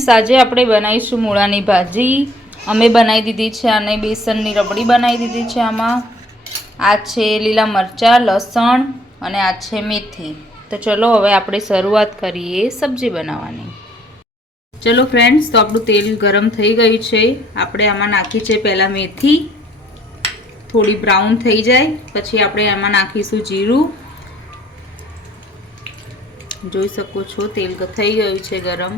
Friends, આજે આપણે બનાવીશું મૂળાની ભાજી। અમે બનાવી દીધી છે અને બેસનની રબડી બનાવી દીધી છે। આમાં આ છે લીલા મરચાં, લસણ અને આ છે મેથી। તો ચલો હવે આપણે શરૂઆત કરીએ સબ્જી બનાવવાની। ચલો ફ્રેન્ડ્સ, તો આપણું તેલ ગરમ થઈ ગયું છે। આપણે આમાં નાખી છે પહેલાં મેથી, થોડી બ્રાઉન થઈ જાય પછી આપણે આમાં નાખીશું જીરું। જોઈ શકો છો તેલ થઈ ગયું છે ગરમ।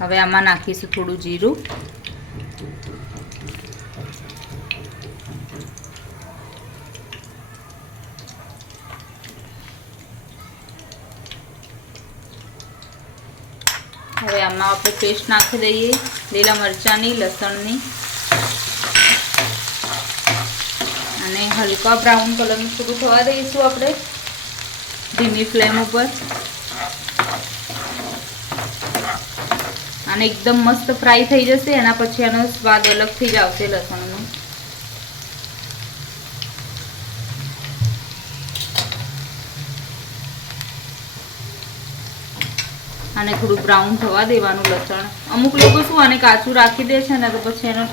હવે આમાં નાખીશું થોડું જીરું, હવે આમાં આપણે પેસ્ટ નાખી દઈએ લીલા મરચાંની, લસણની અને હલકા બ્રાઉન કલરનું થોડું થવા દઈશું આપણે ધીમી ફ્લેમ ઉપર। અને એકદમ મસ્ત ફ્રાય થઈ જશે, એના પછી આનો સ્વાદ અલગથી જ આવશે લસણનો। આને થોડું બ્રાઉન થવા દેવાનું લસણ। અમુક લોકો શું આને કાચું રાખી દે છે ને તો પછી એનો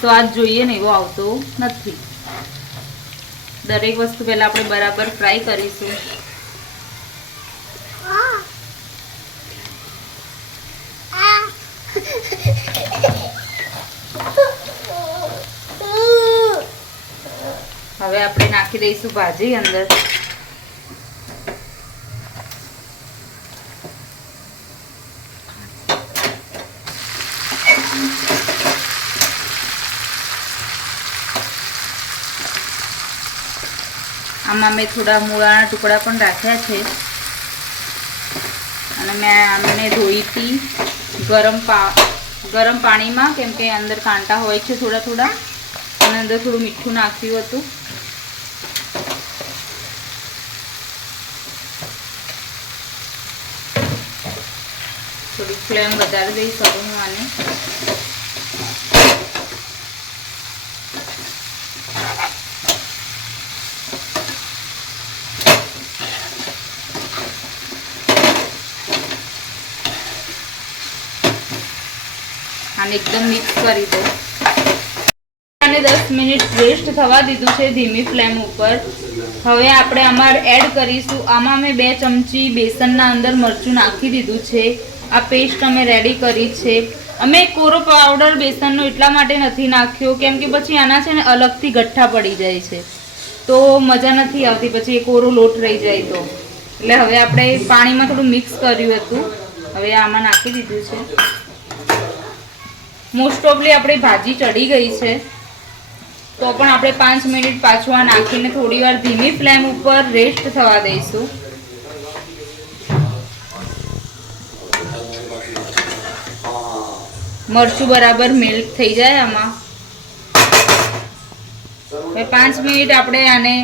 સ્વાદ જોઈએ ને એવો આવતો નથી। દરેક વસ્તુ પહેલા આપણે બરાબર ફ્રાય કરીશું। હવે આપણે નાખી દઈશું ભાજી અંદર। આમાં મેં થોડા મૂળાના ટુકડા પણ રાખ્યા છે અને મેં આમને ધોઈથી ગરમ પાણીમાં, કેમ કે અંદર કાંટા હોય છે થોડા થોડા, અને અંદર થોડું મીઠું નાખ્યું હતું। થોડી ફ્લેમ વધારી દઈ શકું હું આને। આને એકદમ મિક્સ કરી દો અને 10 મિનિટ રેસ્ટ થવા દીધું છે ધીમી ફ્લેમ ઉપર। હવે આપણે આમાં એડ કરીશું, આમાં મેં 2 ચમચી બેસનના અંદર મરચું નાખી દીધું છે। આ પેસ્ટ અમે રેડી કરી છે। અમે કોરો પાવડર બેસનનો એટલા માટે નથી નાખ્યો કેમ કે પછી આના છે ને અલગથી ગઠ્ઠા પડી જાય છે, તો મજા નથી આવતી પછી એ કોરો લોટ રહી જાય તો। એટલે હવે આપણે પાણીમાં થોડું મિક્સ કર્યું હતું, હવે આમાં નાખી દીધું છે। મોસ્ટ ઓફલી આપણી ભાજી ચડી ગઈ છે તો પણ આપણે 5 મિનિટ પાછું આ નાખીને થોડી વાર ધીમી ફ્લેમ ઉપર રેસ્ટ થવા દઈશું। મરચું બરાબર મેલ્ટ થઈ જાય આમાં। હવે 5 મિનિટ આપણે આને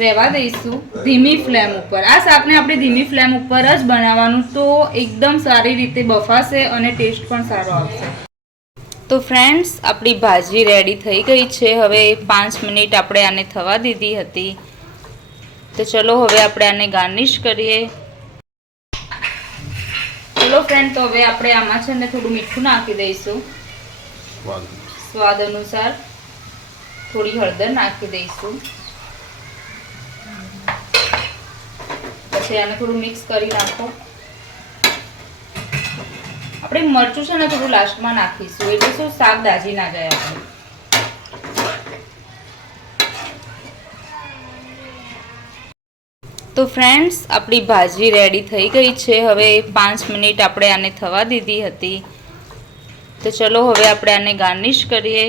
રહેવા દઈશું ધીમી ફ્લેમ ઉપર। આ શાકને આપણે ધીમી ફ્લેમ ઉપર જ બનાવવાનું, તો એકદમ સારી રીતે બફાશે અને ટેસ્ટ પણ સારો આવશે। તો ફ્રેન્ડ્સ, આપણી ભાજી રેડી થઈ ગઈ છે। હવે 5 મિનિટ આપણે આને થવા દીધી હતી, તો ચલો હવે આપણે આને ગાર્નિશ કરીએ। ચલો ફ્રેન્ડ, તો હવે આપણે આમાં છે ને થોડું મીઠું નાખી દઈશું સ્વાદ અનુસાર, થોડી હળદર નાખી દઈશું, પછી આને થોડું મિક્સ કરી નાખો। આપણે મરચું છે ને થોડું લાસ્ટમાં નાખીશું, એટલે શું શાક દાજી ના જાય આપણે। તો ફ્રેન્ડ્સ, આપણી ભાજી રેડી થઈ ગઈ છે। હવે 5 મિનિટ આપણે આને થવા દીધી હતી, તો ચલો હવે આપણે આને ગાર્નિશ કરીએ।